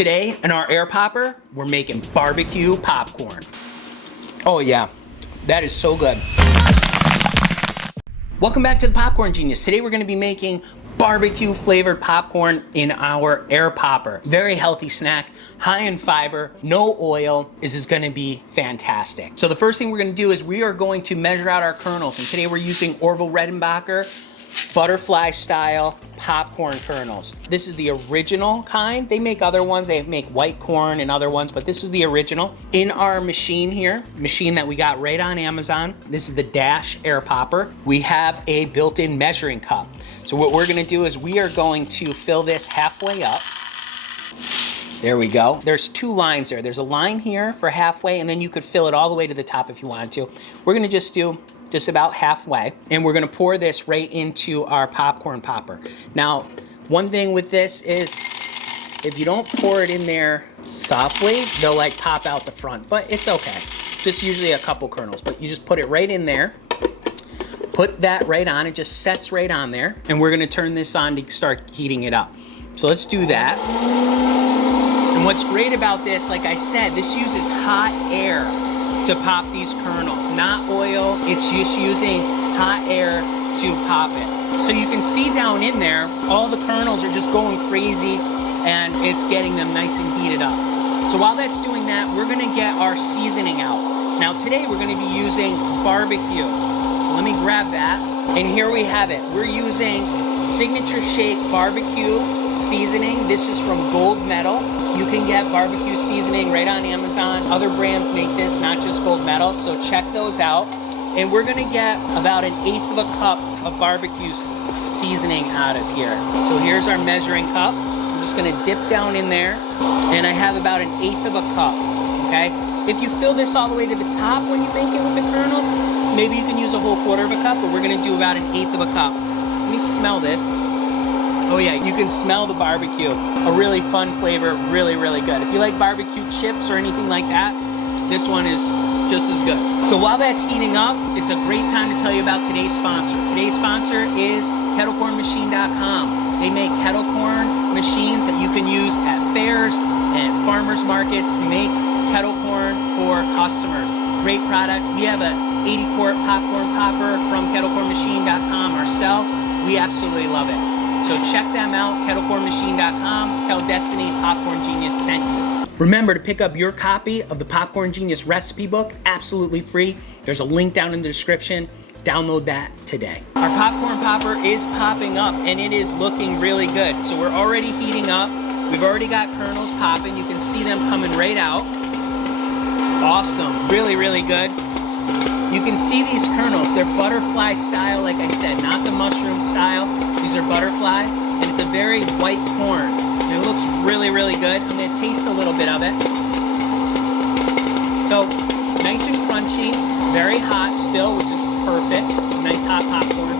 Today in our air popper, we're making barbecue popcorn. Oh yeah, that is so good. Welcome back to the Popcorn Genius. Today we're gonna be making barbecue flavored popcorn in our air popper. Very healthy snack, high in fiber, no oil. This is gonna be fantastic. So the first thing we're gonna do is we are going to measure out our kernels. And today we're using Orville Redenbacher butterfly style popcorn kernels. This is the original kind. They make other ones. They make white corn and other ones, but this is the original. In our machine here, machine that we got right on Amazon, this is the Dash air popper. We have a built-in measuring cup. So what we're gonna do is we are going to fill this halfway up. There we go. There's two lines there. There's a line here for halfway, and then you could fill it all the way to the top if you wanted to. We're gonna just do just about halfway, and we're gonna pour this right into our popcorn popper. Now, one thing with this is if you don't pour it in there softly, they'll like pop out the front, but it's okay. Just usually a couple kernels, but you just put it right in there. Put that right on, it just sets right on there, and we're gonna turn this on to start heating it up. So let's do that. And what's great about this, like I said, this uses hot air to pop these kernels, not oil. It's just using hot air to pop it. So you can see down in there, all the kernels are just going crazy and it's getting them nice and heated up. So while that's doing that, we're gonna get our seasoning out. Now today we're gonna be using barbecue. So let me grab that. And here we have it. We're using Signature Shake barbecue seasoning. This is from Gold Medal. You can get barbecue seasoning right on Amazon. Other brands make this, not just Gold Medal, so check those out. And we're gonna get about 1/8 of a cup of barbecue seasoning out of here. So here's our measuring cup. I'm just gonna dip down in there, and I have about 1/8 of a cup, okay? If you fill this all the way to the top when you make it with the kernels, maybe you can use a whole 1/4 of a cup, but we're gonna do about 1/8 of a cup. Let me smell this. Oh yeah, you can smell the barbecue. A really fun flavor, really, really good. If you like barbecue chips or anything like that, this one is just as good. So while that's heating up, it's a great time to tell you about today's sponsor. Today's sponsor is kettlecornmachine.com. They make kettle corn machines that you can use at fairs and farmers markets to make kettle corn for customers. Great product. We have a 80-quart popcorn popper from kettlecornmachine.com ourselves. We absolutely love it. So check them out, kettlecornmachine.com. Tell Destiny Popcorn Genius sent you. Remember to pick up your copy of the Popcorn Genius recipe book, absolutely free. There's a link down in the description. Download that today. Our popcorn popper is popping up and it is looking really good. So we're already heating up. We've already got kernels popping. You can see them coming right out. Awesome, really, really good. You can see these kernels, they're butterfly style, like I said, not the mushroom style. These are butterfly, and it's a very white corn. And it looks really, really good. I'm gonna taste a little bit of it. So, nice and crunchy, very hot still, which is perfect. Nice hot popcorn.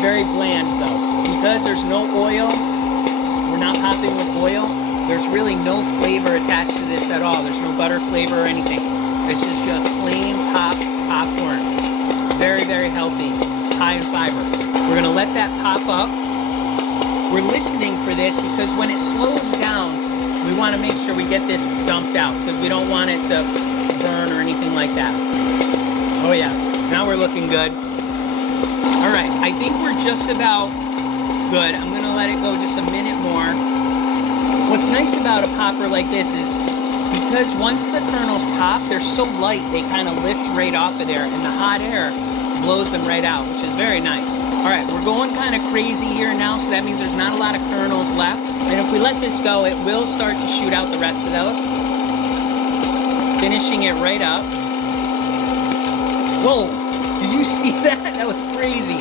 Very bland though. Because there's no oil, we're not popping with oil, there's really no flavor attached to this at all. There's no butter flavor or anything. This is just plain popcorn. Very, very healthy, high in fiber. We're gonna let that pop up. We're listening for this because when it slows down, we wanna make sure we get this dumped out because we don't want it to burn or anything like that. Oh yeah, now we're looking good. All right, I think we're just about good. I'm gonna let it go just a minute more. What's nice about a popper like this is because once the kernels pop, they're so light, they kind of lift right off of there, and the hot air blows them right out, which is very nice. All right, we're going kind of crazy here now, so that means there's not a lot of kernels left. And if we let this go, it will start to shoot out the rest of those. Finishing it right up. Whoa, did you see that? That was crazy.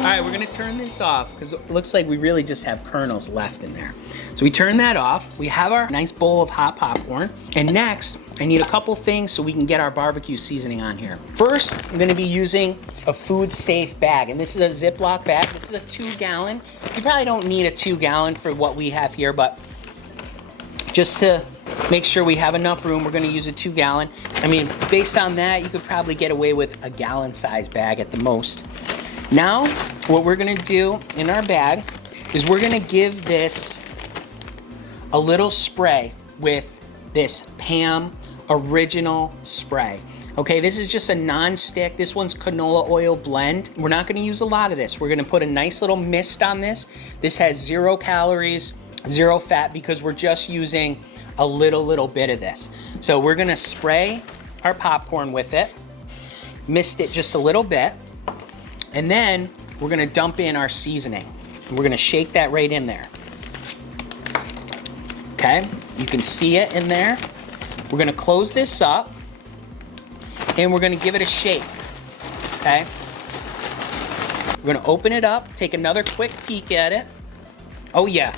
All right, we're gonna turn this off because it looks like we really just have kernels left in there. So we turn that off. We have our nice bowl of hot popcorn. And next, I need a couple things so we can get our barbecue seasoning on here. First, I'm gonna be using a food safe bag. And this is a Ziploc bag. This is a 2-gallon. You probably don't need a 2-gallon for what we have here, but just to make sure we have enough room, we're gonna use a 2-gallon. I mean, based on that, you could probably get away with a gallon-sized bag at the most. Now, what we're gonna do in our bag is we're gonna give this a little spray with this Pam Original Spray. Okay, this is just a non-stick. This one's canola oil blend. We're not gonna use a lot of this. We're gonna put a nice little mist on this. This has 0 calories, 0 fat, because we're just using a little bit of this. So we're gonna spray our popcorn with it, mist it just a little bit, and then we're gonna dump in our seasoning. And we're gonna shake that right in there. Okay, you can see it in there. We're gonna close this up and we're gonna give it a shake, okay? We're gonna open it up, take another quick peek at it. Oh yeah,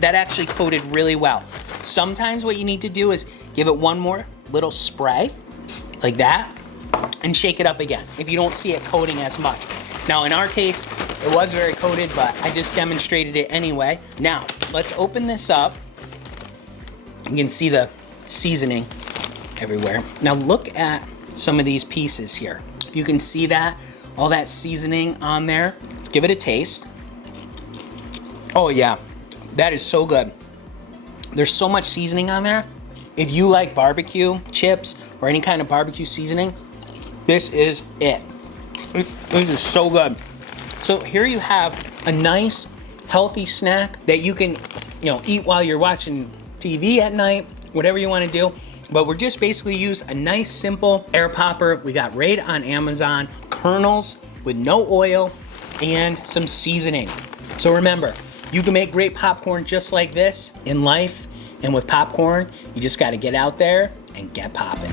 that actually coated really well. Sometimes what you need to do is give it one more little spray, like that, and shake it up again if you don't see it coating as much. Now in our case, it was very coated, but I just demonstrated it anyway. Now, let's open this up. You can see the seasoning everywhere. Now look at some of these pieces here. You can see that, all that seasoning on there. Let's give it a taste. Oh yeah, that is so good. There's so much seasoning on there. If you like barbecue chips or any kind of barbecue seasoning, this is it. This is so good. So here you have a nice, healthy snack that you can, eat while you're watching TV at night, whatever you want to do. But we're just basically use a nice, simple air popper. We got right on Amazon, kernels with no oil and some seasoning. So remember, you can make great popcorn just like this in life, and with popcorn, you just got to get out there and get popping.